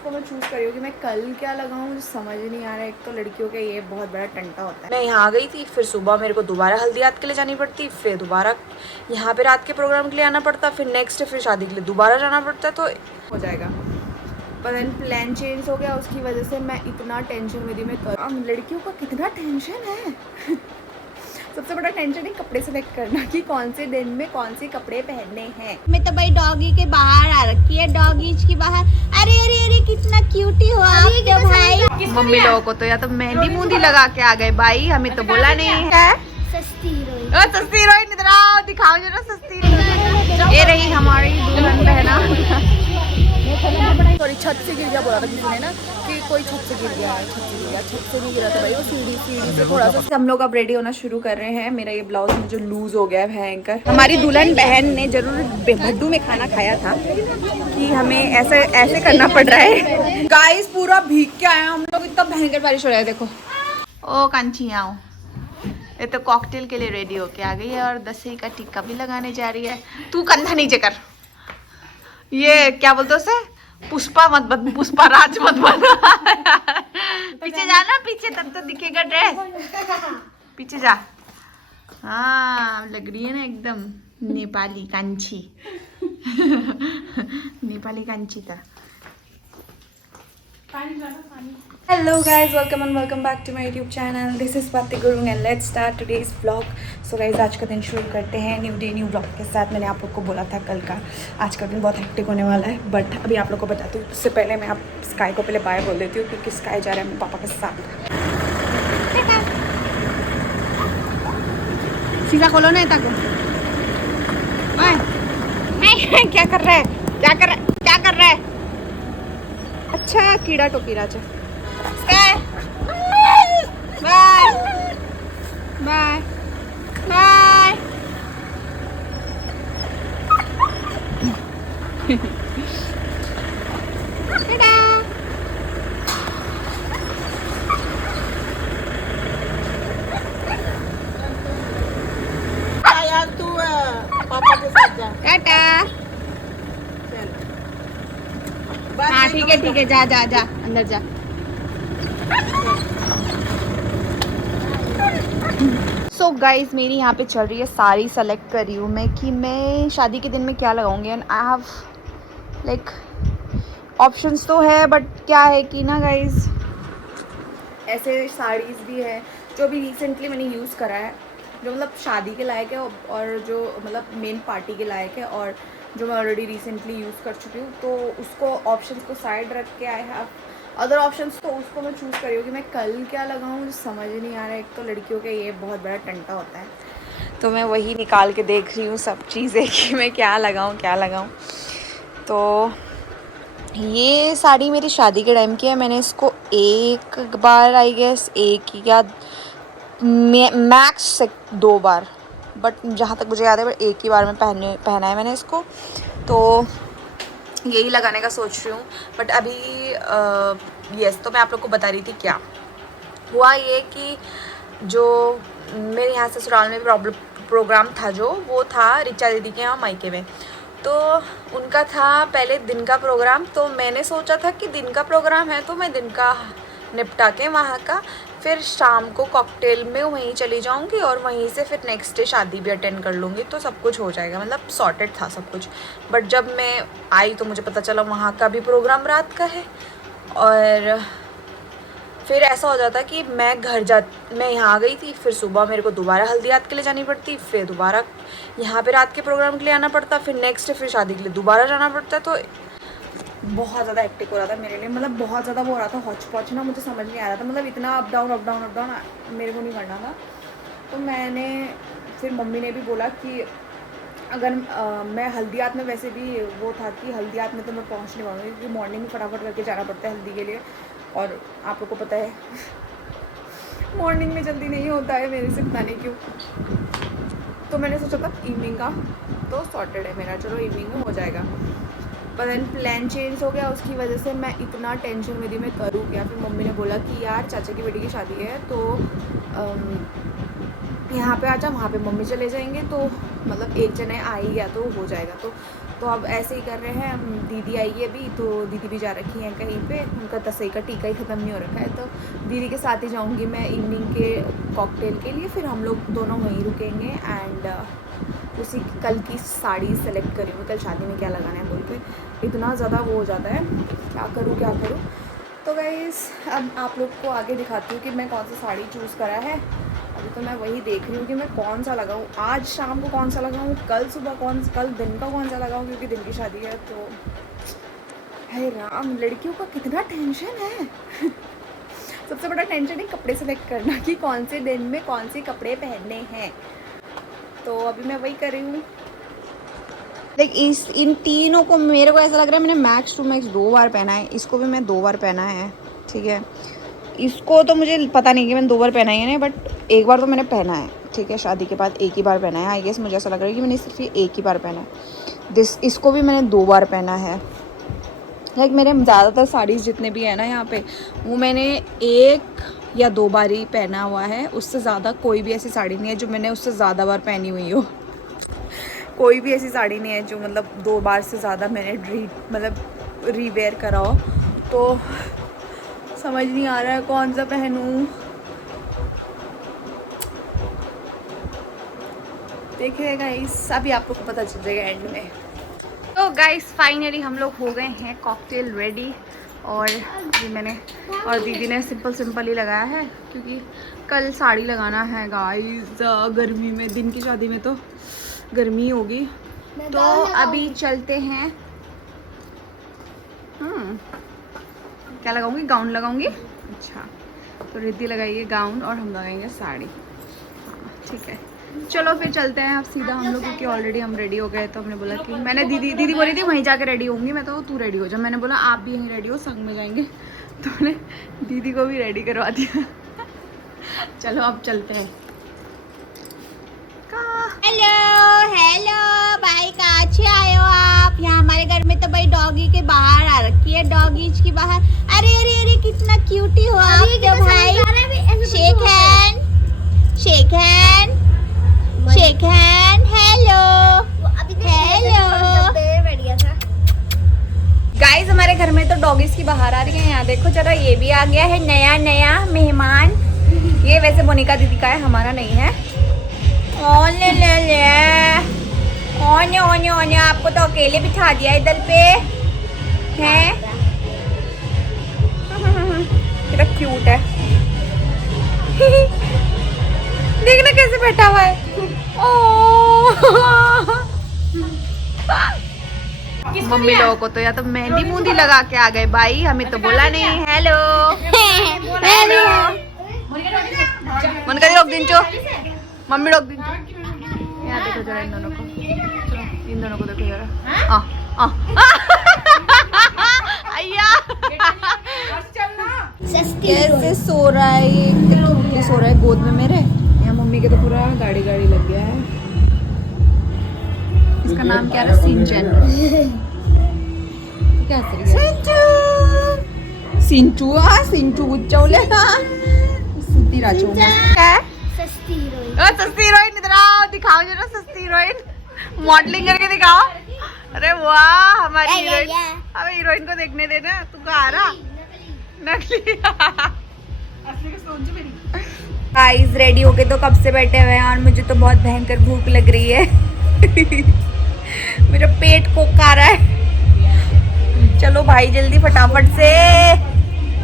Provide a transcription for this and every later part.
उसको मैं चूज़ कर रही हूँ कि मैं कल क्या लगाऊँ, मुझे समझ नहीं आ रहा है। एक तो लड़कियों का ये बहुत बड़ा टंटा होता है। मैं यहाँ आ गई थी, फिर सुबह मेरे को दोबारा हल्दीरात के लिए जानी पड़ती, फिर दोबारा यहाँ पे रात के प्रोग्राम के लिए आना पड़ता, फिर नेक्स्ट फिर शादी के लिए दोबारा जाना पड़ता, तो हो जाएगा। पर देन प्लान चेंज हो गया, उसकी वजह से मैं इतना टेंशन में थी। मैं लड़कियों का कितना टेंशन है सबसे बड़ा टेंशन है कपड़े सेलेक्ट करना कि कौन से दिन में कौन से कपड़े पहनने हैं। मैं तो भाई डॉगी के बाहर आ रखी है, डॉगीज की बाहर। अरे अरे अरे कितना क्यूटी हो आप तो भाई। मम्मी लोगों को तो या तो मेहंदी मूंदी लगा के आ गए भाई, हमें तो बोला नहीं है। सस्ती सस्ती हीरोइन इधर आओ, दिखाओ जरा सस्ती हीरोइन। ये रही हमारी दुल्हन बहना। सॉरी, छत से गिर गया बोला था किसी ने ना कि कोई छत से गिर गया, छत से नहीं गिरा था भाई, वो सीढ़ी से थोड़ा सा। हम लोग अब रेडी होना शुरू कर रहे हैं। मेरा ये ब्लाउज मुझे लूज हो गया है भयंकर। हमारी दुल्हन बहन ने जरूर भड्डू में खाना खाया था कि हमें ऐसे करना पड़ रहा है। गाइस पूरा भीग के आए हम लोग, इतना भयंकर बारिश हो रहा है देखो। ओ कांची आओ, ये तो कॉकटेल के लिए रेडी होके आ गई है और दसवीं का टिक्का भी लगाने जा रही है। तू कंधा नीचे कर, ये क्या बोलते उसे, पुष्पा मत बन, पुष्पा राज मत बन। पीछे जाना, पीछे तब तो दिखेगा ड्रेस, पीछे जा। हाँ लग रही है ना एकदम नेपाली कांची। नेपाली कांची था। Hello guys, welcome and welcome back to my YouTube channel. This is Swati Gurung and let's start today's vlog. So guys आज का दिन शुरू करते हैं न्यू डे न्यू व्लॉग के साथ। मैंने आप लोग को बोला था कल का, आज का दिन बहुत हेक्टिक होने वाला है, बट अभी आप लोग को बताती हूँ। उससे पहले मैं आप स्काई को पहले बाय बोल देती हूँ क्योंकि स्काई जा रहा है मेरे पापा के साथ। शीशा खोलो ना तक। क्या कर रहा है, क्या कर रहा है, क्या कर रहा है? अच्छा कीड़ा टोपी राजा। Bye bye bye bye. तू पापा के साथ जा। टाटा। हाँ ठीक है, जा जा जा अंदर जा। सो गाइज मेरी यहाँ पे चल रही है, साड़ी सेलेक्ट कर रही हूँ मैं कि मैं शादी के दिन में क्या लगाऊंगी। And I have like options तो है, बट क्या है कि ना गाइज ऐसे साड़ीज़ भी है जो भी रिसेंटली मैंने यूज़ करा है, जो मतलब शादी के लायक है और जो मतलब मेन पार्टी के लायक है, और जो मैं ऑलरेडी रिसेंटली यूज़ कर चुकी हूँ। तो उसको ऑप्शंस को साइड रख के आई हैव अदर ऑप्शंस, तो उसको मैं चूज़ कर रही हूँ कि मैं कल क्या लगाऊँ, मुझे समझ नहीं आ रहा है। एक तो लड़कियों का ये बहुत बड़ा टंटा होता है, तो मैं वही निकाल के देख रही हूँ सब चीज़ें कि मैं क्या लगाऊँ। तो ये साड़ी मेरी शादी के टाइम की है। मैंने इसको एक बार आई गेस एक या मैक्स 2 बार, बट जहाँ तक मुझे याद है एक ही बार में पहना है मैंने इसको। तो यही लगाने का सोच रही हूँ। बट अभी यस, तो मैं आप लोग को बता रही थी क्या हुआ। ये कि जो मेरे यहाँ ससुराल में प्रोग्राम था, जो वो था रिचा दीदी के यहाँ मायके में, तो उनका था पहले दिन का प्रोग्राम। तो मैंने सोचा था कि दिन का प्रोग्राम है तो मैं दिन का निपटा के वहाँ का फिर शाम को कॉकटेल में वहीं चली जाऊँगी और वहीं से फिर नेक्स्ट डे शादी भी अटेंड कर लूँगी, तो सब कुछ हो जाएगा। मतलब सॉर्टेड था सब कुछ। बट जब मैं आई तो मुझे पता चला वहाँ का भी प्रोग्राम रात का है, और फिर ऐसा हो जाता कि मैं यहाँ आ गई थी, फिर सुबह मेरे को दोबारा हल्दीरात के लिए जानी पड़ती, फिर दोबारा यहाँ पे रात के प्रोग्राम के लिए आना पड़ता, फिर नेक्स्ट फिर शादी के लिए दोबारा जाना पड़ता। तो बहुत ज़्यादा हेक्टिक हो रहा था मेरे लिए, मतलब बहुत ज़्यादा वो हो रहा था हौच पौच ना, मुझे समझ नहीं आ रहा था। मतलब इतना अप डाउन मेरे को नहीं करना था। तो मैंने फिर मम्मी ने भी बोला कि अगर मैं हल्दीरात में, वैसे भी वो था कि हल्दीरात में तो मैं पहुंच नहीं पाऊँगी क्योंकि मॉर्निंग में फटाफट करके जाना पड़ता है हल्दी के लिए, और आप लोग को पता है मॉर्निंग में जल्दी नहीं होता है मेरे से, पता नहीं क्यों। तो मैंने सोचा था इवनिंग का तो सॉर्टेड है मेरा, चलो इवनिंग में हो जाएगा। पर देन प्लान चेंज हो गया, उसकी वजह से मैं इतना टेंशन में थी मैं करूँ क्या। फिर मम्मी ने बोला कि यार चाचा की बेटी की शादी है तो यहाँ पे आ जा, वहाँ पे मम्मी चले जाएंगे, तो मतलब एक जने आ ही गया तो हो जाएगा। तो तो अब ऐसे ही कर रहे हैं हम। दीदी आई है अभी, तो दीदी भी जा रखी हैं कहीं पे, उनका तसई का टीका ही ख़त्म नहीं हो रखा है, तो दीदी के साथ ही जाऊंगी मैं इवनिंग के कॉकटेल के लिए। फिर हम लोग दोनों वहीं रुकेंगे एंड उसी कल की साड़ी सेलेक्ट करूँगी, कल शादी में क्या लगाना है बोल के। इतना ज़्यादा वो हो जाता है, क्या करूँ। तो गाइस अब आप लोग को आगे दिखाती हूँ कि मैं कौन सा साड़ी चूज़ करा है। अभी तो मैं वही देख रही हूँ कि मैं कौन सा लगाऊँ, आज शाम को कौन सा लगाऊँ, कल सुबह कल दिन का कौन सा लगाऊँ, क्योंकि दिन की शादी है। तो है राम, लड़कियों का कितना टेंशन है। सबसे बड़ा टेंशन है कपड़े सेलेक्ट करना कि कौन से दिन में कौन से कपड़े पहनने हैं। तो अभी मैं वही कर रही हूँ। देख इन तीनों को मेरे को ऐसा लग रहा है मैंने मैक्स टू मैक्स 2 बार पहना है, इसको भी मैं 2 बार पहना है, ठीक है। इसको तो मुझे पता नहीं कि मैंने 2 बार पहना ही है, बट एक बार तो मैंने पहना है, ठीक है। शादी के बाद एक ही बार पहना है, आई गेस मुझे ऐसा लग रहा है कि मैंने सिर्फ ये एक ही बार पहना है। इसको भी मैंने 2 बार पहना है। लाइक मेरे ज़्यादातर साड़ीज़ जितने भी है ना यहाँ पे, वो मैंने 1 या 2 बार ही पहना हुआ है। उससे ज़्यादा कोई भी ऐसी साड़ी नहीं है जो मैंने उससे ज़्यादा बार पहनी हुई हो। कोई भी ऐसी साड़ी नहीं है जो मतलब 2 बार से ज़्यादा मैंने रीवेयर करा हो। तो समझ नहीं आ रहा है कौन सा पहनूं। देखिए गाइस, अभी आप लोग को पता चल जाएगा एंड में। तो गाइस फाइनली हम लोग हो गए हैं कॉकटेल रेडी, और ये मैंने और दीदी ने सिंपल ही लगाया है, क्योंकि कल साड़ी लगाना है गाइस। गर्मी में, दिन की शादी में तो गर्मी होगी। तो अभी चलते हैं। क्या लगाऊंगी, गाउन लगाऊंगी। अच्छा, तो रिद्धि लगाइए गाउन और हम लगाएंगे साड़ी। हाँ ठीक है, चलो फिर चलते हैं अब सीधा हम लोग, क्योंकि ऑलरेडी हम रेडी हो गए। तो हमने बोला कि मैंने दीदी बोली थी वहीं जाके रेडी होंगी मैं, तो तू रेडी हो जा। मैंने बोला आप भी यहीं रेडी हो, संग में जाएंगे। तो मैंने दीदी को भी रेडी करवा दिया। चलो अब चलते हैं। हेलो भाई, कहाँ से आए हो आप? यहाँ हमारे घर में तो भाई डॉगी के बाहर आ रखी है, डॉगीज की बाहर। अरे कितना क्यूटी हो आप तो भाई। Shake hand. हेलो गाइस हमारे घर में तो डॉगीज की बाहर आ रही है। यहाँ देखो जरा, ये भी आ गया है नया मेहमान। ये वैसे मोनिका दीदी का है, हमारा नहीं है। ओने आपको तो अकेले बिठा दिया इधर पे हैं। कितना क्यूट है। देखना कैसे बैठा हुआ है। मम्मी लोगों को तो या तो मेहंदी लगा के आ गए भाई, हमें तो बोला नहीं। हेलो मोनिका दी रोक दिन चो, मम्मी रोक दिन चो। यहाँ देखो जरा इन दोनों को, इन दोनों को देखो जरा। कैसे सो रहा है ये, कितनी सो रहा है गोद में मेरे। यहाँ मम्मी के तो पूरा गाड़ी लग गया है। इसका नाम क्या है? सिंचन। क्या सिंचू? हाँ सिंचू गुच्चौले। सीधी राजू क्या सस्ती हीरोइन। इधर आओ, दिखाओ जरा सस्ती हीरोइन, मॉडलिंग करके दिखाओ। अरे वाह, हमारी हीरोइन। हमें हीरोइन को देखने देना। तू कहाँ आ रहा? नकली। गाइस रेडी होके तो कब से बैठे हुए हैं और मुझे तो बहुत भयंकर भूख लग रही है। मेरा पेट कोका रहा है। चलो भाई जल्दी फटाफट से।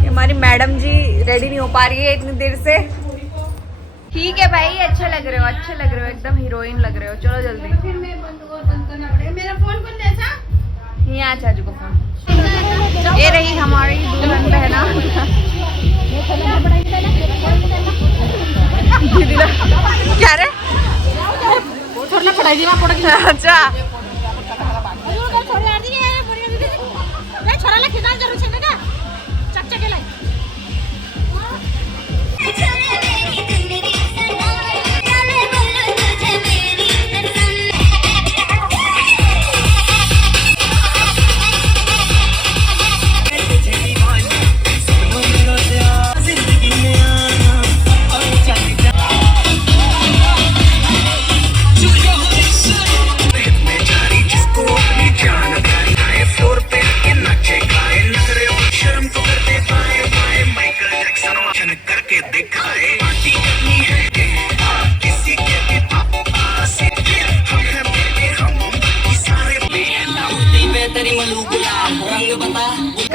हमारी मैडम जी रेडी नहीं हो पा रही है इतनी देर से। ठीक है भाई, अच्छे लग रहे हो, एकदम हीरोइन लग रहे हो। चलो जल्दी। फिर मैं बंद करना पड़ेगा। मेरा फोन कौन देता? यहाँ चाचू को फोन। ये रही हमारी दुल्हन बहना। क्या रे? छोड़ना पड़ेगी ना पड़ेगी। अच्छा छोड़ाला खिदान जरूर छेने का चक के लाई।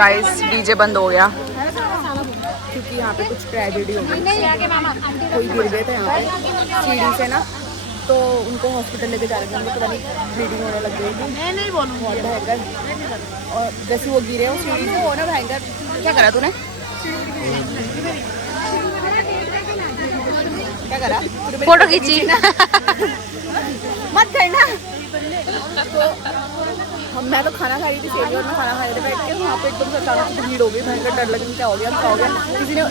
गाइस डीजे बंद हो गया क्योंकि यहाँ पे कुछ ट्रेजेडी हो गई। कोई गिर गए थे यहाँ पे सीढ़ी से ना, तो उनको हॉस्पिटल लेके जा रहे थे। उनको पता नहीं ब्लीडिंग होने लग गई थी। मैं नहीं बोलूँ बहुत भयंकर। और जैसे वो गिरे वो सीढ़ी से, वो ना भयंकर। क्या करा तूने? क्या करा? फोटो खींची मत करना। तो मैं तो खाना खा रही थी, सेवी और मैं खाना खा रहे थे बैठ के। वहाँ पे एकदम से अचानक से भीड़ हो गई, भयंकर डर लगी। क्या हो गया क्या हो गया?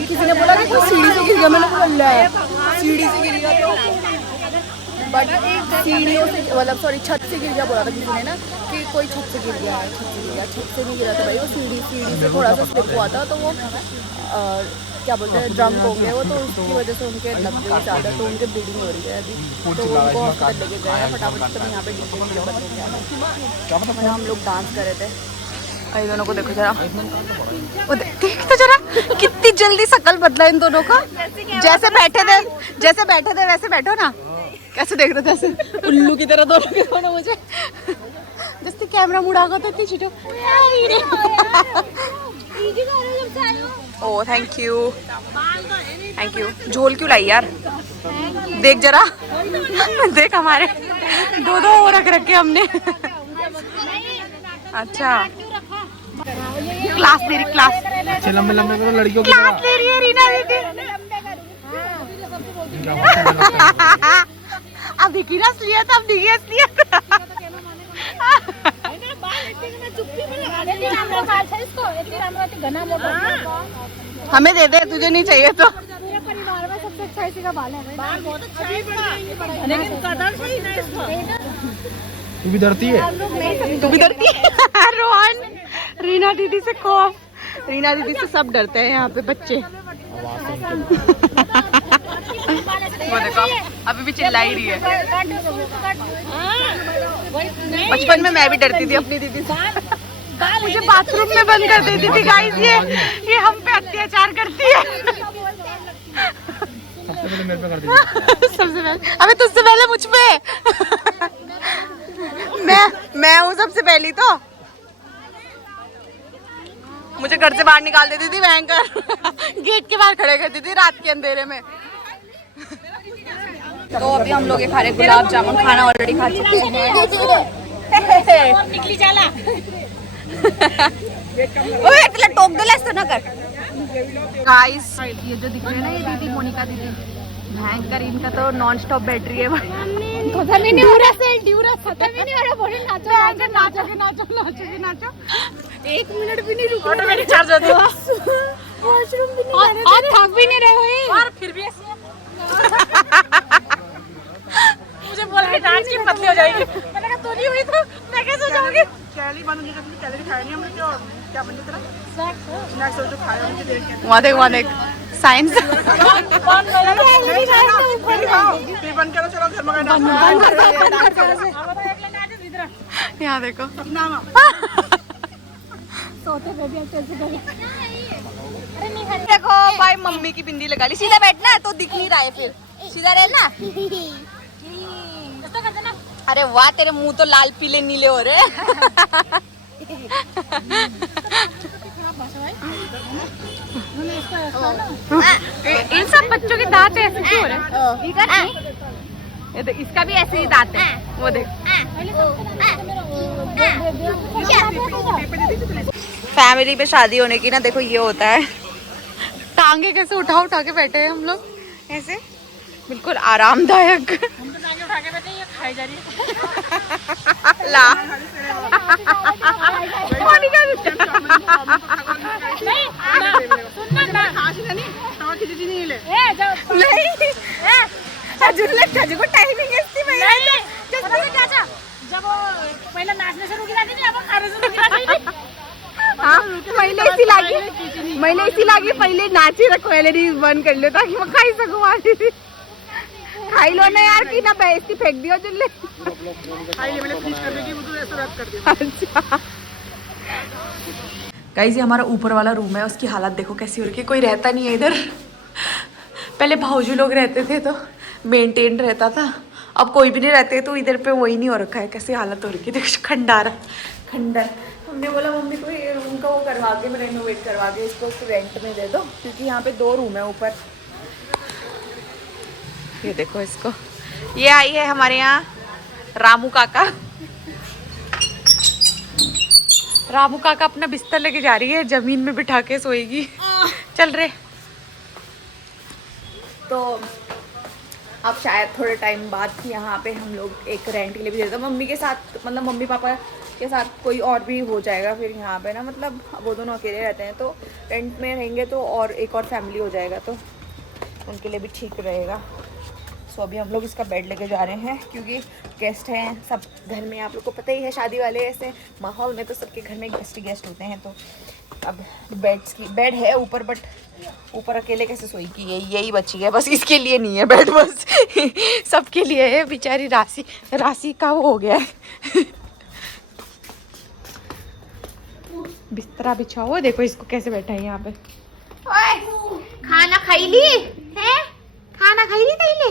किसी ने बोला कि कोई सीढ़ी से गिर गया। मैंने बोला सीढ़ी से गिर गया तो, बट सीढ़ियों से मतलब सॉरी छत से गिर गया बोला था किसी ने ना, कि कोई छत से गिर गया है। छत से गिर गया, छत से नहीं गिरा था भाई, वो सीढ़ी से थोड़ा सा स्लिप हुआ था। तो वो क्या बोलते हैं ड्रंक हो गए वो, तो उसकी वजह से उनके लग गई ज़्यादा, तो उनके ब्लीडिंग हो रही है अभी। तो उनको हॉस्पिटल लेके गए फटाफट। तब यहाँ पे मतलब हम लोग डांस कर रहे थे। ये दोनों को देखो जरा, वो देख तो जरा कितनी जल्दी शक्ल बदला इन दोनों का। जैसे बैठे थे वैसे बैठो ना। कैसे देख रहे थे ऐसे उल्लू की तरह दोनों के दोनों मुझे। जैसे कैमरा मुड़ा था इतनी चीटो। Oh thank you thank you. झोल क्यों लाई यार? देख जरा देख हमारे दो और रखे हमने। अच्छा क्लास ले रही, क्लास लंबे लंबे करो लड़कियों की क्लास ले रही है रीना दीदी। अब विकी ने लिया था, अब डीएस लिया था। हमें दे दे, तुझे नहीं चाहिए तो। पूरे परिवार में सबसे अच्छा इसी का बाल है। बाल बहुत अच्छा है, लेकिन कदर सही ना इसका। तू भी डरती है? तू भी डरती है? रोहन रीना दीदी से खौफ। रीना दीदी से सब डरते हैं यहाँ पे बच्चे। वो देखो अभी भी चिल्ला ही रही है। बचपन में मैं भी डरती थी अपनी दीदी से। मुझे बाथरूम में बंद कर देती थी गाइस। ये हम पे अत्याचार करती है। सबसे पहले मेरे पे कर दी। सबसे पहले अबे तुझसे पहले मुझ पे। मैं हूँ सबसे पहली तो। मुझे घर से बाहर निकाल देती थी भयंकर। गेट के बाहर खड़े करती थी रात के अंधेरे में। तो अभी हम लोग ये खा रहे गुलाब जामुन। खाना ऑलरेडी खा चुके हैं। निकली जाला। ओए तेरा टोक दे लेस तो ना कर। गाइस ये जो दिख रही है ना, ये दीदी मोनिका दीदी भयंकर। इनका तो नॉन स्टॉप बैटरी है। खत्म ही नहीं हो रहा सेल, ड्यूरा खत्म ही नहीं हो रहा। बोले नाचो नाचो नाचो नाचो नाचो नाचो। 1 मिनट भी नहीं रुक। ऑटोमेटिक चार्ज होती है। वॉशरूम भी नहीं और थक भी नहीं रहे हो और फिर भी ऐसे मुझे बोल के डांस की पतली हो जाएगी। मैंने कहा तू नहीं हुई तो मैं कैसे हो जाऊंगी? कैलोरी बनूंगी जब कैलोरी खाया नहीं हमने। जो क्या बन तेरा स्नैक्स जो खाया हमने देख के वहाँ देख साइंस। फिर बन के चलो घर में यहाँ देखो सोते पे भी अच्छे से करें। अरे नहीं खा देखो भाई मम्मी की बिंदी लगा ली। सीधा बैठना है तो दिख नहीं रहा है, फिर सीधा रहना। ऐसा कर देना। अरे वाह तेरे मुंह तो लाल पीले नीले हो रहे। इन सब बच्चों के दांत ऐसे क्यों हो रहे? ये देख इसका भी ऐसे ही दांत है। वो देख फैमिली में शादी होने की ना देखो ये होता है। टांगे कैसे उठा उठा के बैठे हैं हम लोग ऐसे, बिल्कुल आरामदायक। हम तो टांगे उठा के बैठे हैं, ये खाई जा रही है। ला नहीं सुनना ना ए जब नहीं को टाइमिंग इसकी क्या था जब वो पहले नाचने से रुकी जाती थी, अब खाने से रुकी जाती। हाँ मैले इसी लागी पहले नाची रखो कैलोरीज बंद कर लो ताकि मैं खाई सकूं। खाई लो ना यार की ना बेइज्जती फेंक दियो जुल्ले। मैंने फ्रीज कर दी वो तो ऐसा रैप कर दिया। गाइस ये हमारा ऊपर वाला रूम है, उसकी हालत देखो कैसी हो रही है। कोई रहता नहीं है इधर। पहले भाऊजी लोग रहते थे तो मेंटेन रहता था, अब कोई भी नहीं रहते तो इधर पे वही नहीं हो रखा है। कैसी हालत हो रही है देखो। खंडर हमने बोला मम्मी को ये रूम का वो करवा के, रेनोवेट करवा के इसको रेंट में दे दो, क्योंकि यहाँ पे 2 रूम है ऊपर। ये देखो इसको, ये आई है हमारे यहाँ रामू काका। रामू काका अपना बिस्तर लेके जा रही है, जमीन में बिठा के सोएगी। चल रहे तो अब शायद थोड़े टाइम बाद यहाँ पे हम लोग एक रेंट के लिए भी दे देते, मम्मी के साथ, मतलब मम्मी पापा के साथ कोई और भी हो जाएगा फिर यहाँ पे ना, मतलब वो दोनों अकेले रहते हैं, तो रेंट में रहेंगे तो और एक और फैमिली हो जाएगा, तो उनके लिए भी ठीक रहेगा। सो अभी हम लोग इसका बेड लेके जा रहे हैं, क्योंकि गेस्ट हैं सब घर में, आप लोग को पता ही है शादी वाले ऐसे माहौल में तो सबके घर में गेस्ट होते हैं। तो अब बेड है ऊपर, बट ऊपर अकेले कैसे सोएगी, यही बची है बस, इसके लिए नहीं है बेड, बस सबके लिए है। बेचारी राशि का वो हो गया है। बिस्तरा बिछाओ, देखो इसको कैसे बैठा है यहाँ पे। खाना खाई ली है? खाना खाई ली तैले?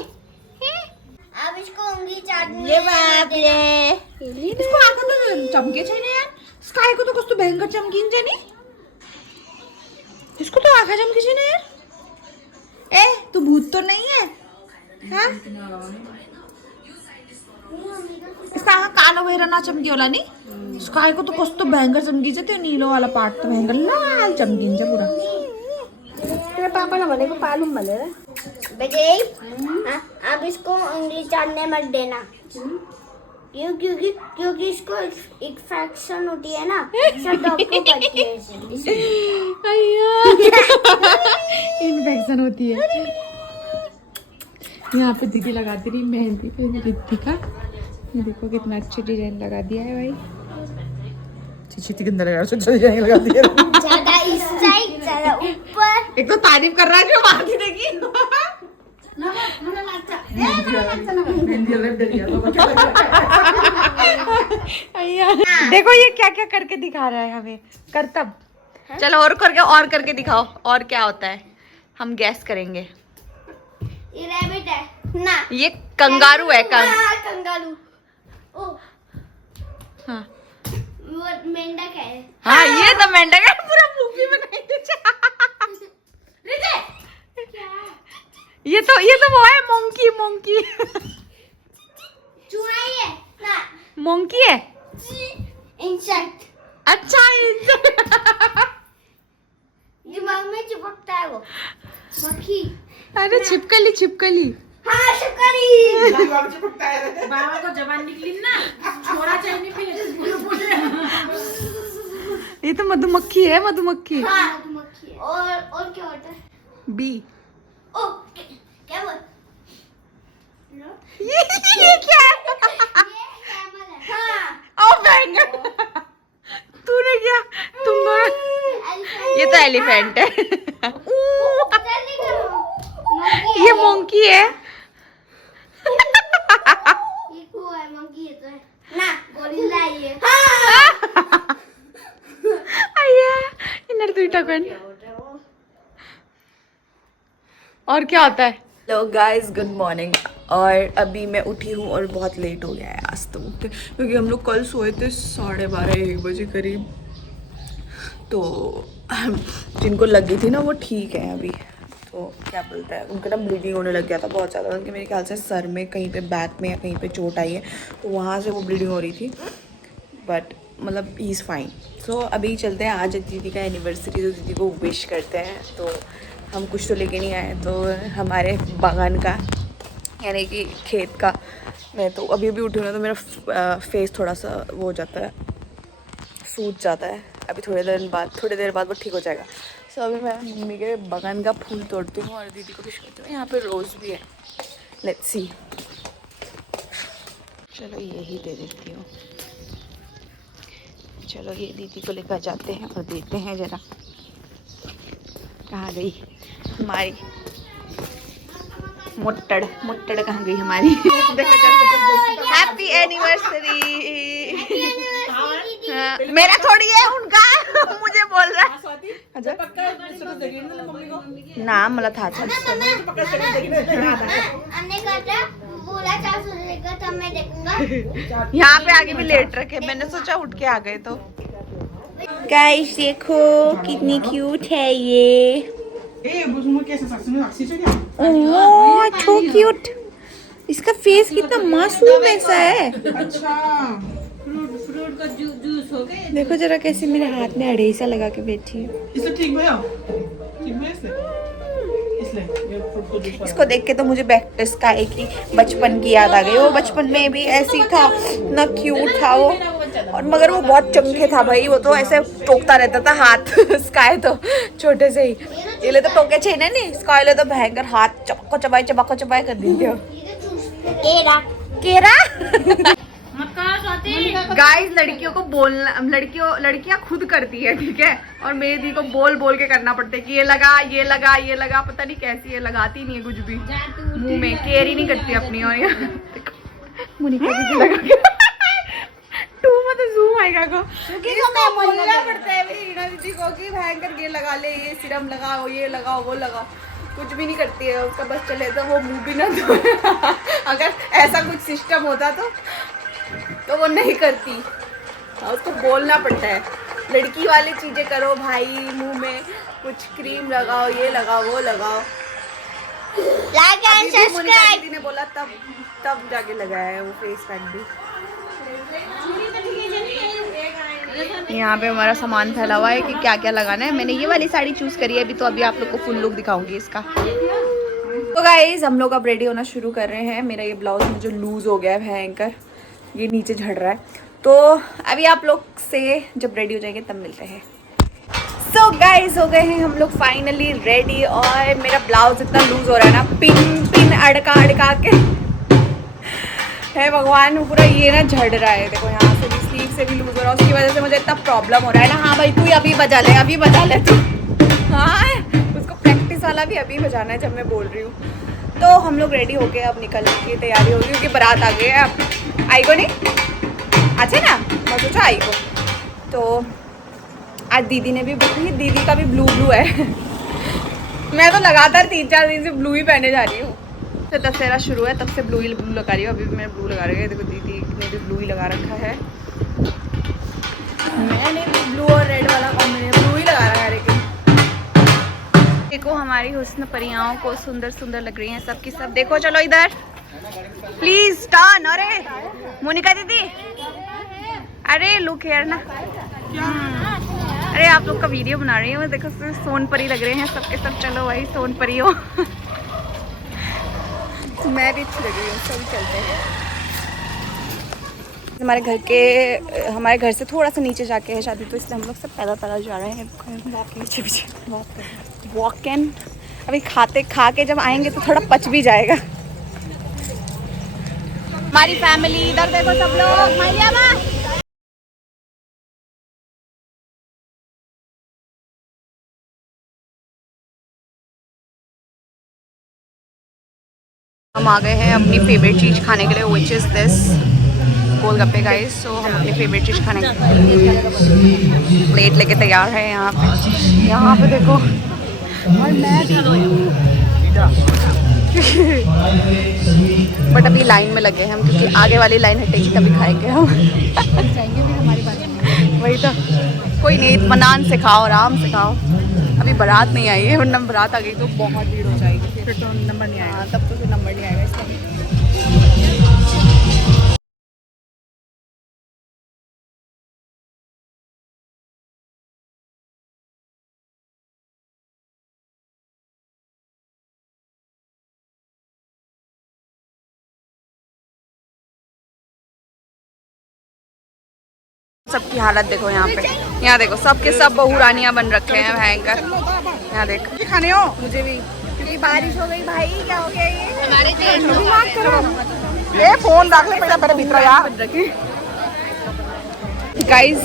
अब इसको उंगली चाटनी। ये बाप रे, इसको आंखों तो चमके चाहिए यार, स्काई को तो कुछ तो भयंकर चमकीन जानी, इसको तो आंखा चमकी चाहिए यार। ए तू भूत तो नहीं है? हाँ? इसका आंख कालो भैरा ना चमकी वाला नहीं, स्काई को तो कुछ तो भयंकर चमकी जाते, नीलो वाला पार्ट तो भयंकर लाल चमकीन जा पूरा। तेरे पापा ना बने को मालूम बने रे बेटे। अब इसको उंगली चाटने मत देना, क्योंकि इसको इन्फेक्शन होती है ना, सब डॉक्टर करती है इन्फेक्शन होती है। यहाँ पे दीदी लगाती रही मेहंदी पे रिद्धि का, ये देखो कितना अच्छा डिजाइन लगा दिया है भाई। चीची गंदा लगा डिजाइन लगा दिया, ज्यादा इस साइड ज्यादा ऊपर। एक तो तारीफ कर रहा है जो मारती देखी। देखो ये क्या क्या करके दिखा रहा है हमें, करतब। चलो और करके दिखाओ, और क्या होता है, हम गैस करेंगे। ये रैबिट है ना, ये कंगारू है। कंगारू। ओ हाँ वो मेंढक है। हाँ ये तो मेंढक है, पूरा मूवी बनाई ये तो वो है मोंकी। चूहा ही है ना, मोंकी है, इंसेक्ट। अच्छा दिमाग में चिपकता है वो, मक्खी। अरे छिपकली। हाँ शिकारी। बाबा को जबान निकली ना, छोड़ा चाहिए ये तो मधुमक्खी है, मधुमक्खी। हाँ मक्खी। और क्या होता है? बी। ओ क्या बोल? ये क्या है? ये कैमल है। हाँ। ओ बैंगन, तूने क्या, तुम दोनों। ये तो एलिफेंट है। जल्दी करो। ये मोंकी है। ये को है, मंकी है तो है ना, गोरिल्ला है ये। हाँ। अय्या इनर दुईटा कोन। और क्या होता है? Hello guys, good morning. और अभी मैं उठी हूँ और बहुत लेट हो गया है आज तो, क्योंकि हम लोग कल सोए थे 12:30-1 बजे करीब। तो जिनको लगी थी ना वो ठीक है अभी, तो क्या बोलता है, उनका ना ब्लीडिंग होने लग गया था बहुत ज़्यादा, उनके मेरे ख्याल से सर में कहीं पे बैक में या कहीं पे चोट आई है, तो वहाँ से वो ब्लीडिंग हो रही थी। बट मतलब ही इज़ फाइन। सो अभी चलते हैं, आज दीदी का एनिवर्सरी, तो दीदी को विश करते हैं। तो हम कुछ तो लेके नहीं आए, तो हमारे बागान का यानी कि खेत का। मैं तो अभी उठी हूँ ना, तो मेरा फेस थोड़ा सा वो हो जाता है, सूज जाता है। अभी थोड़ी देर बाद वो ठीक हो जाएगा। सो अभी मैं मम्मी के बागान का फूल तोड़ती हूँ और दीदी को विश करती हूँ। यहाँ पे रोज़ भी है, लेट्स सी। चलो यही दे देती हूँ। चलो ये दीदी को लेकर जाते हैं और देते हैं ज़रा। कहाँ गई हमारी मुट्टड़ कहाँ गई हमारी? Happy anniversary. मेरा थोड़ी है, उनका मुझे बोल रहा है ना, मला था यहाँ पे आगे भी लेट रखे, मैंने सोचा उठ के आ गए तो गाइस देखो कितनी क्यूट है ये। ओह सो क्यूट। इसका फेस कितना मासूम ऐसा है। देखो जरा कैसे मेरे हाथ में अड़ेसा लगा के बैठी है। इसको देख के तो मुझे बैक स्काई की बचपन की याद आ गई। वो बचपन में भी ऐसी था, इतना क्यूट था वो। और मगर वो बहुत चमके था भाई, वो तो ऐसे टोकता रहता था हाथ। स्काई तो छोटे से ही ये ले तो टोके छे ना नहीं, स्काई ले तो भयंकर हाथ चपको चबाई कर दी थी। केरा गाइस लड़कियों को बोलना, लड़कियां खुद करती है ठीक है, और मेरी दी को बोल बोल के करना पड़ता है कि ये लगा ये लगा ये लगा। पता नहीं कैसी है, लगाती नहीं है कुछ भी मुंह में, केयर ही नहीं करती अपनी। और मोनिका दीदी लगा के टू मतलब जूम आएगा को इसको बोलना पड़ता है रीना दीदी को कि भयंकर ये लगा ले, ये सीरम लगाओ, ये लगाओ, वो लगाओ। कुछ भी नहीं करती है उसका, बस चले तो वो मुंह भी ना धो। अगर ऐसा कुछ सिस्टम होता तो वो नहीं करती, उसको बोलना पड़ता है लड़की वाली चीजें करो भाई, मुंह में कुछ क्रीम लगाओ, ये लगाओ, वो लगाओ। लाइक एंड सब्सक्राइब दीदी ने बोला तब जाके लगाया है वो फेस पैक भी। यहाँ पे हमारा सामान फैला हुआ है कि क्या क्या लगाना है। मैंने ये वाली साड़ी चूज करी है अभी, तो अभी आप लोग को फुल लुक दिखाऊंगी इसका। तो गाइज हम लोग अब रेडी होना शुरू कर रहे हैं। मेरा ये ब्लाउज मुझे लूज हो गया है भयंकर, ये नीचे झड़ रहा है। तो अभी आप लोग से जब रेडी हो जाएंगे तब मिलते हैं। सो गाइज हो गए हैं हम लोग फाइनली रेडी, और मेरा ब्लाउज इतना लूज हो रहा है ना, पिन अड़का के है भगवान, पूरा ये ना झड़ रहा है। देखो यहाँ से भी, स्लीव से भी लूज हो रहा है, उसकी वजह से मुझे इतना प्रॉब्लम हो रहा है ना। हाँ भाई तू अभी बजा ले तू। हाँ उसको प्रैक्टिस वाला भी अभी बजाना है जब मैं बोल रही हूँ। तो हम लोग रेडी हो गए, अब निकलने की तैयारी होगी क्योंकि बारात आ गई है। अब आई को नहीं अच्छा ना, मैं सोचा आई को। तो आज दीदी ने भी, दीदी का भी ब्लू है। मैं तो लगातार 3-4 दिन से ब्लू ही पहने जा रही हूँ। तो दशहरा शुरू है तब से ब्लू लगा रही हूँ। अभी भी मैं ब्लू लगा रही हूँ। देखो दीदी ने भी ब्लू ही लगा रखा है। मैंने भी ब्लू और रेड वाला कॉम्बिनेशन ब्लू ही लगा रखा है। लेकिन देखो हमारी हुस्न परियाओं को सुंदर सुंदर लग रही हैं सबकी सब। देखो चलो इधर प्लीज टर्न। अरे मोनिका दीदी, अरे लुक हेयर ना। अरे आप लोग का वीडियो बना रही हूँ। देखो सोन परी लग रहे हैं सबके सब। चलो भाई सोन परी हो। मैं भी अच्छी लग रही हूँ, सभी चलते हैं। हमारे घर से थोड़ा सा नीचे जाके है शादी, तो इसलिए हम लोग सब पैदल जा रहे हैं पीछे वॉक एन। अभी खा के जब आएंगे तो थोड़ा पच भी जाएगा। हमारी फैमिली इधर देखो सब लोग। हम आ गए हैं अपनी फेवरेट चीज़ खाने के लिए, which is this golgappe guys. So हम अपनी फेवरेट चीज़ खाने के लिए प्लेट लेके तैयार है यहाँ पे देखो। और मैं बट अभी लाइन में लगे हैं हम, क्योंकि आगे वाली लाइन हटेगी तभी खाएंगे हम। जाएंगे भी हमारी बात। वही तो, कोई नहीं, इत्मीनान से खाओ, आराम से खाओ। अभी बारात नहीं आई है, वरना बारात आ गई तो बहुत भीड़ हो जाएगी, फिर तो नंबर नहीं आएगा। तब तो फिर नंबर नहीं आएगा इसलिए। सबकी हालत देखो यहाँ पे। यहाँ देखो सबके सब बहू रानियाँ बन रखे हैं भयंकर। यहाँ देखो खाने हो मुझे भी, क्योंकि बारिश हो गई भाई। क्या हो गया ये हमारे फोन रख ले पहले भीतर यार। गाइस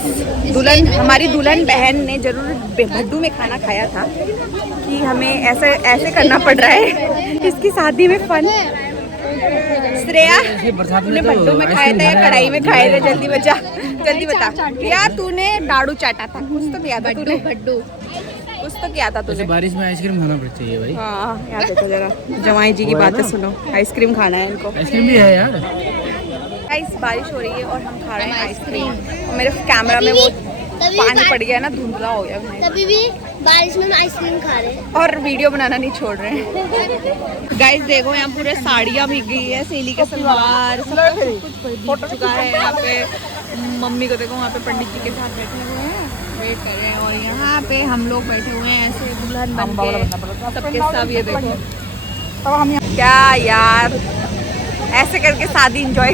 हमारी दुल्हन बहन ने जरूर भड्डू में खाना खाया था कि हमें ऐसे करना पड़ रहा है इसकी शादी में फन। श्रेया तूने भड्डू में खाया था या कढ़ाई में खाए थे? जल्दी बता यार। तूने डाड़ू चाटा था, कुछ तो किया था तूने। भड्डू कुछ तो किया था तुझे। बारिश में आइसक्रीम खाना पड़ती है भाई। हाँ यार देखो जरा जमाई जी की बातें सुनो। आइसक्रीम खाना है इनको। आइसक्रीम भी है यार। गाइस बारिश हो रही है और हम खा रहे हैं आइसक्रीम। और मेरे कैमरा में वो पानी पड़ गया ना, धुंधला हो गया भाई। तभी भी बारिश में हम आइसक्रीम खा रहे हैं। और वीडियो बनाना नहीं छोड़ रहे हैं। गाइस देखो यहाँ पूरे साड़ियाँ भीग गई है, सेली के सलवार सब कुछ भीग चुका है। यहाँ पे मम्मी को देखो वहाँ पे पंडित जी के साथ बैठे हुए हैं, वेट कर रहे हैं। और यहाँ पे हम लोग बैठे हुए हैं ऐसे दुल्हन बन के सबके सब। ये देखो क्या यार, ऐसे करके शादी इंजॉय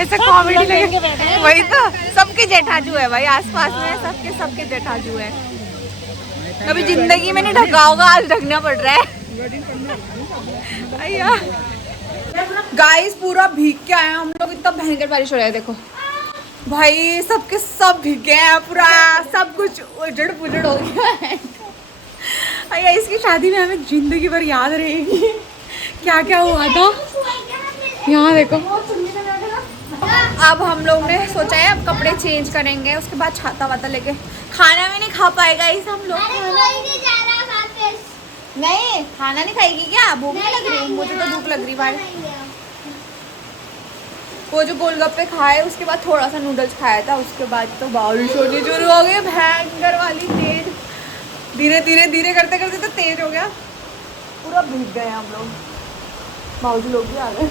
ऐसे कॉमेडी लगे। वही तो, सबके जेठाजू है भाई आसपास में, सबके जेठाजू है। कभी जिंदगी में नहीं ढका होगा, आज ढकना पड़ रहा है। गाइस पूरा भीग के आए हम लोग, इतना भयंकर बारिश हो रहा है। देखो भाई सबके सब भीग गए हैं, पूरा सब कुछ उजड़ पुजड़ हो गया है। अय्या इसकी शादी में हमें जिंदगी भर याद रहेगी क्या क्या हुआ था। यहाँ देखो, अब हम लोग ने सोचा है अब कपड़े चेंज करेंगे, उसके बाद छाता वाता लेके। खाना भी नहीं खा पाएगा इस हम लोग। नहीं खाना नहीं खाएगी क्या? भूख नहीं लग रही? मुझे तो भूख लग रही भाई। वो जो गोलगप्पे खाए उसके बाद थोड़ा सा नूडल्स खाया था, उसके बाद तो बारिश होनी शुरू हो गई भयंकर वाली, तेज। धीरे धीरे धीरे करते करते तो तेज हो गया, पूरा भीग गए हम लोग। भाऊजी लोग भी आ गए।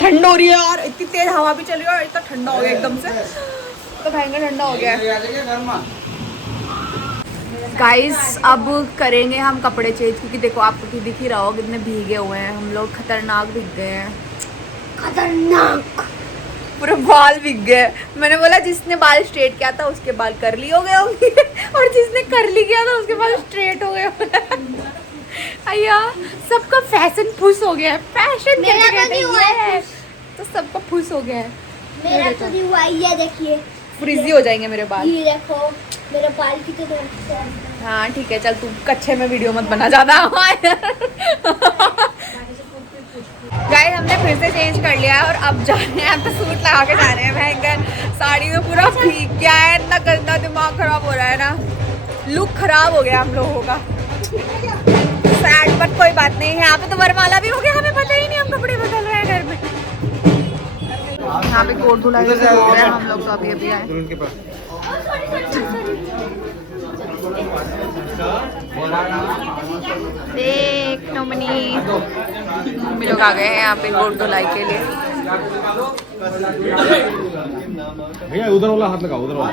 ठंड हो रही है और इतनी तेज हवा भी चल रही है और इतना ठंडा हो गया एकदम से, तो भयंकर ठंडा हो गया है। गाइस अब करेंगे हम कपड़े चेंज, क्योंकि देखो आपको दिख ही रहा हो कितने भीगे हुए हैं हम लोग, खतरनाक भीग गए हैं, खतरनाक। पूरे बाल भीग गए। मैंने बोला जिसने बाल स्ट्रेट किया था उसके बाल कर्ली हो गए होंगे और जिसने कर्ली किया था उसके बाल स्ट्रेट हो गए। अय्या सबका फैशन फुस हो गया है, फैशन है तो सबका फुस हो गया है। मेरा तो नहीं हुआ, ये देखिए फ्रिजी हो जाएंगे मेरे बाल। ये देखो मेरा बाल की तो। हाँ ठीक है, चल तू कच्चे में वीडियो मत बना ज्यादा। गाइस हमने फिर से चेंज कर लिया है और अब जा रहे हैं, हम तो सूट लगा के जा रहे हैं भयंकर। साड़ी में पूरा भीग गया है, इतना गंदा, दिमाग खराब हो रहा है ना, लुक खराब हो गया हम लोगों का। सैड बट कोई बात नहीं, यहाँ पे तो वरमाला भी हो गया, हमें पता ही नहीं हम कपड़े बदल रहे हैं घर में। यहाँ पे गोड़ धुलाई हो रहा है, हम लोग तो अभी अभी आए। देख मम्मी लोग आ गए हैं यहाँ पे गोड़ धुलाई के लिए। भैया उधर वाला हाथ लगाओ, उधर वाला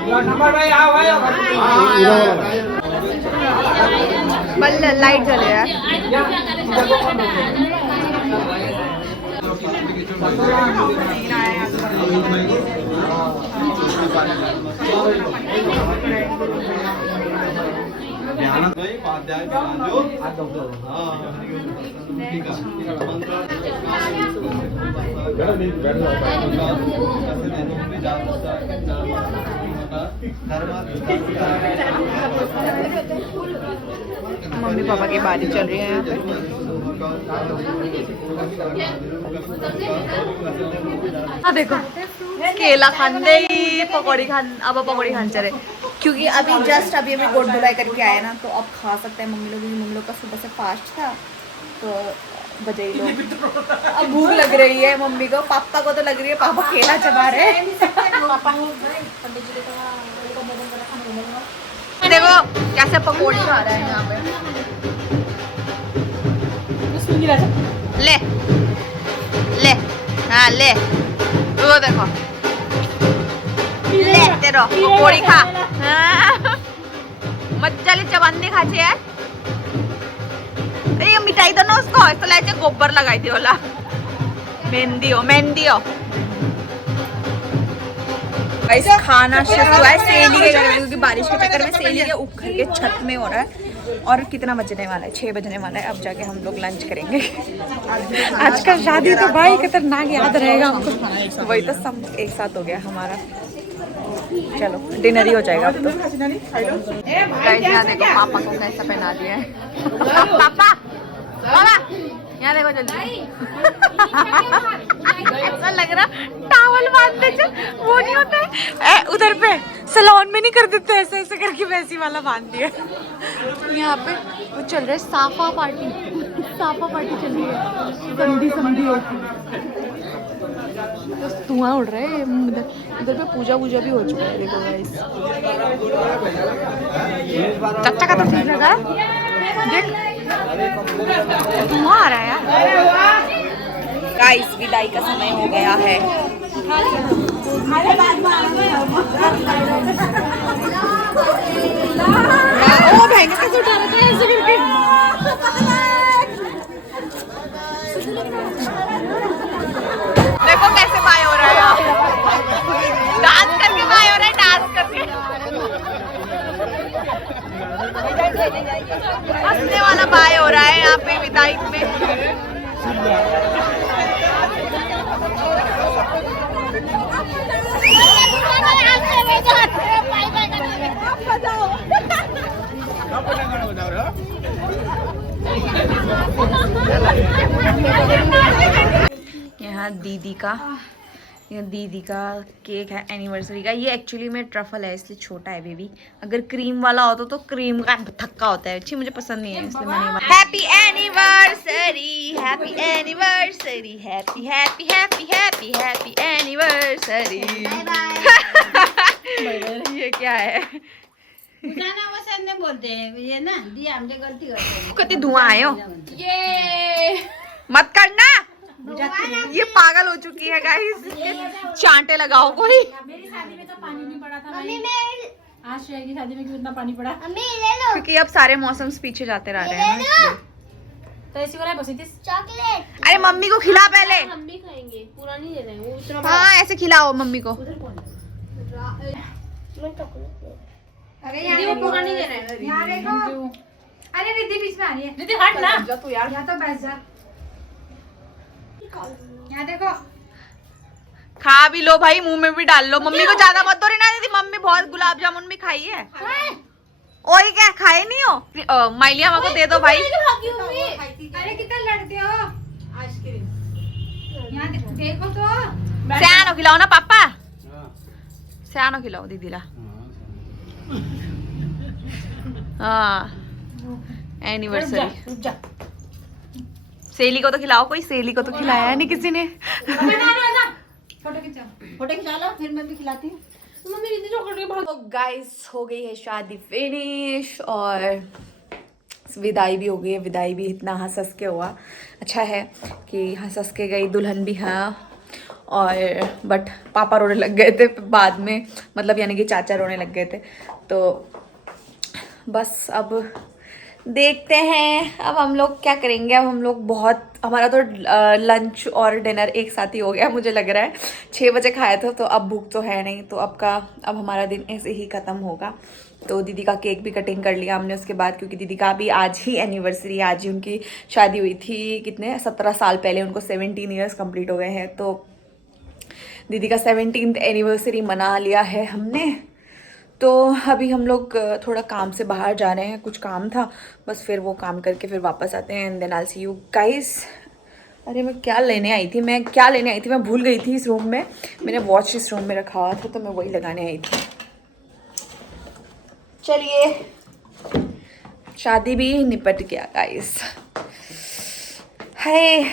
बल्ले लाइट जले यार। मम्मी पापा की बारी चल रही है यहाँ पे। हाँ देखो केला खाने पकौड़ी खान, अब पकौड़ी खान चले, क्योंकि अभी जस्ट अभी गोड़ धुलाई करके आए ना, तो अब खा सकते हैं मम्मी लोग। मम्मी लोग का सुबह से फास्ट था तो बजे ही लोग। अब भूख लग रही है मम्मी को, पापा को तो लग रही है, पापा केला चबा रहे हैं। देखो कैसे पकौड़ी खा रहे हैं यहाँ पे। ले ले हाँ ले, वो देखो ले तेरो पकौड़ी खा। मजा ले चबाने खाचे यार। ये मिठाई दो ना उसको, ऐसा लाइचे गोबर लगाई दी वाला मेहंदी हो ऐसा खाना शिफ्ट हुआ है सेली के घर में, क्योंकि बारिश के चक्कर में सेली के ऊपर के छत में हो रहा है। और कितना बजने वाला है, 6 बजने वाला है। अब जाके हम लोग लंच करेंगे। आज का शादी तो भाई खतरनाक याद रहेगा हमको। वही तो सब एक साथ हो गया हमारा। चलो डिनर ही हो जाएगा अब तो। गाइस यहाँ देखो पापा को कैसा पहना दिया है। पापा पापा यहाँ देखो जल्दी। ऐसा लग रहा टावल बांधते थे, वो नहीं होता है उधर पे सलोन में नहीं कर देते ऐसे ऐसे करके, वैसी वाला बांध दिया। यहाँ पे वो चल रहा है साफा पार्टी। साफा पार्टी चल रही है, समझी समझी होती धुआं उड़ रहा है इधर पे। पूजा वूजा भी हो चुका है, देखो गाइस। चाचा का तो ठीक लगा, देख धुआं आ रहा है यार। गाइस विदाई का समय हो गया है। ओ बहन कैसे उठा रखा है ऐसे करके। देखो कैसे बाय हो रहा है, डांस करके बाय हो रहा है, डांस करके। हंसने वाला बाय हो रहा है यहाँ पे विदाई में। यहाँ दीदी का केक है एनिवर्सरी का। ये एक्चुअली में ट्रफल है इसलिए छोटा है बेबी। अगर क्रीम वाला होता तो क्रीम का थक्का होता है, अच्छी मुझे पसंद नहीं है इसलिए मैंने। Happy anniversary, happy anniversary, happy happy happy happy happy anniversary. ये क्या है? बोलते हैं ये ना दी हमने गलती करते हैं। कितनी धुआं आए हो, ये मत करना। ये पागल हो चुकी है गाइस, चांटे लगाओ कोई। मेरी शादी में तो पानी नहीं पड़ा था भाई। आज श्रेया की शादी में कितना पानी पड़ा। क्योंकि अब सारे मौसम्स पीछे जाते रह रहे हैं ना, तो ऐसी को बसी थी चॉकलेट। अरे मम्मी को खिला पहले। हम भी खाएंगे, पूरा नहीं दे रहे हैं वो इतना। हाँ ऐसे खिलाओ मम्मी को। अरे वो पूरा नहीं दे रहे हैं। यहाँ देखो, अरे रिद्धि बीच में आ रही है। रिद्धि हट ना तू यार, यहाँ तो बैठ जा। यहाँ देखो, खा भी लो भाई, मुंह में भी डाल लो। मम्मी को ज्यादा मत दो ना दीदी, मम्मी बहुत गुलाब जामुन भी खाई है। ओए क्या खाए नहीं हो? माइलिया माँ को दे दो भाई। अरे कितना लड़ते हो। आइसक्रीम यहाँ देखो तो। सयानो खिलाओ ना पापा, सयानो खिलाओ दीदी ला। हाँ एनिवर्सरी। सेली को तो खिलाओ कोई, सेली को तो खिलाया नहीं किसी ने। फोटो खिंचा लो, फिर मैं भी खिलाती हूँ। तो गाइस हो गई है शादी फिनिश और विदाई भी हो गई है। विदाई भी इतना हंस हंस के हुआ। अच्छा है कि हंस हंस के गई, दुल्हन भी हाँ। और बट पापा रोने लग गए थे बाद में, मतलब यानी कि चाचा रोने लग गए थे। तो बस अब देखते हैं अब हम लोग क्या करेंगे। अब हम लोग बहुत, हमारा तो लंच और डिनर एक साथ ही हो गया मुझे लग रहा है। 6 बजे खाया था तो अब भूख तो है नहीं, तो अब हमारा दिन ऐसे ही ख़त्म होगा। तो दीदी का केक भी कटिंग कर लिया हमने उसके बाद, क्योंकि दीदी का भी आज ही एनिवर्सरी, आज ही उनकी शादी हुई थी। कितने 17 साल पहले, उनको 17 ईयर्स कंप्लीट हो गए हैं। तो दीदी का 17th एनिवर्सरी मना लिया है हमने। तो अभी हम लोग थोड़ा काम से बाहर जा रहे हैं, कुछ काम था बस, फिर वो काम करके फिर वापस आते हैं and then I see you guys. अरे मैं क्या लेने आई थी मैं भूल गई थी इस रूम में। मैंने वॉच इस रूम में रखा हुआ था तो मैं वही लगाने आई थी। चलिए शादी भी निपट गया गाइस। हाय